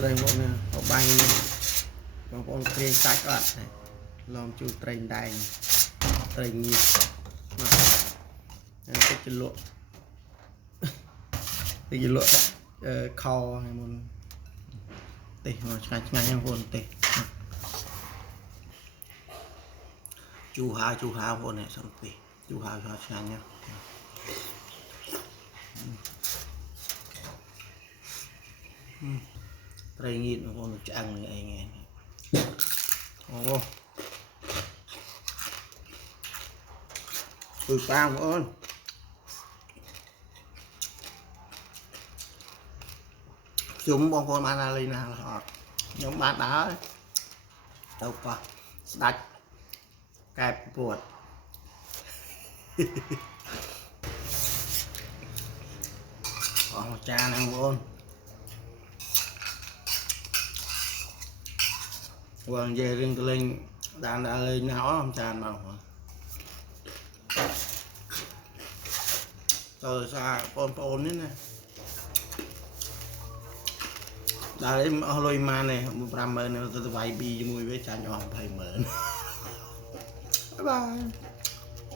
đây bọn nè có bay bọn con kê sạch ọt này lòng chu trành đành trành nhịp mà cái chân lụa cái chân lụa kho này một tê mà ngay nhau con tê chu hao con này xong tê chu hao cho ngay nhau trành nhịp nó con được ăn này nghe ồ từ bao ơn chúng bông con manalina là họ nhóm bạn đá đâu có đặt kẹp buộc có một cha năng luôn còn về riêng tôi lên đàn đã lên não không tràn màu rồi xa con đấy nè đã lấy lôi ma này một trăm này tôi vay bi cho mùi với cha nhỏ phải mở bye bye.